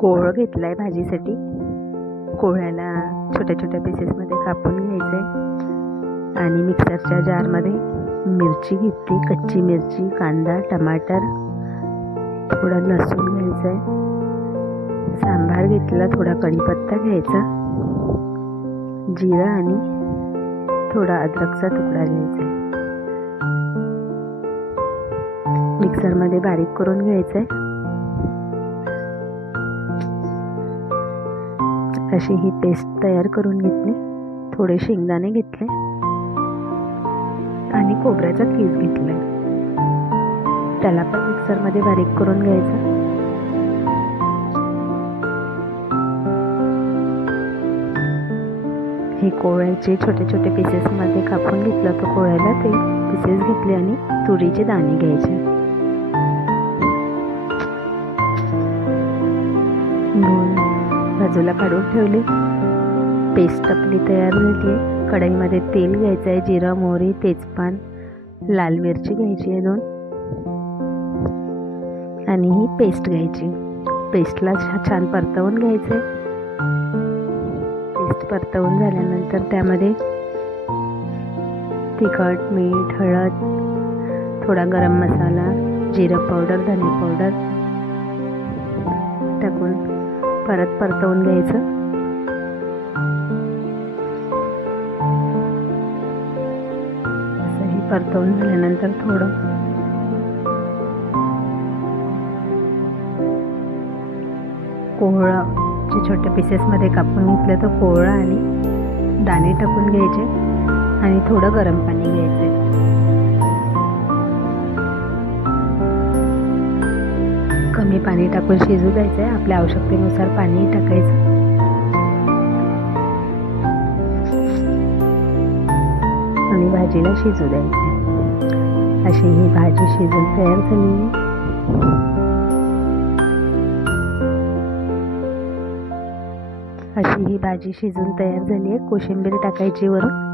कोहळं घेतलं आहे भाजीसाठी. कोहळ्याला छोट्या छोट्या पीसेसमध्ये कापून घ्यायचं आहे आणि मिक्सरच्या जारमध्ये मिरची घेतली, कच्ची मिरची, कांदा, टमाटर, थोडा लसूण घ्यायचा आहे, सांबार घेतला, थोडा कढीपत्ता घ्यायचा, जिरा आणि थोडा अद्रकचा तुकडा घ्यायचा आहे. मिक्सरमध्ये बारीक करून घ्यायचं आहे. अशी ही पेस्ट तयार करून घेतली. थोडे शेंगदाणे घेतले आणि खोबऱ्याचा कीस घेतला. त्याला पण मिक्सरमध्ये बारीक करून घ्यायचं. हे कोहळ्याचे छोटे छोटे पीसेसमध्ये कापून घेतलं. तर कोहळ्याला ते पीसेस घेतले आणि तुरीचे दाणे घ्यायचे. बाजूला काढून ठेवले. पेस्ट आपली तयार झाली आहे. कढईमध्ये तेल घ्यायचं आहे, जिरा, मोहरी, तेजपान, लाल मिरची घ्यायची आहे 2 आणि ही पेस्ट घ्यायची. पेस्टला छान परतवून घ्यायचं आहे. पेस्ट परतवून झाल्यानंतर त्यामध्ये तिखट, मीठ, हळद, थोडा गरम मसाला, जिरा पावडर, धने पावडर टाकून परत परतवून घ्यायचं. असंही परतवून झाल्यानंतर थोडं कोहळं जे छोट्या पीसेसमध्ये कापून घेतलं तर कोहळं आणि दाणे टाकून घ्यायचे आणि थोडं गरम पाणी घ्यायचं. कमी पाणी टाकून शिजू द्यायचं आहे. आपल्या आवश्यकतेनुसार पाणी टाकायचं आणि भाजीला शिजू द्यायचं. अशी ही भाजी शिजून तयार झाली. अशी ही भाजी शिजून तयार झाली आहे. कोशिंबीर टाकायची वरून.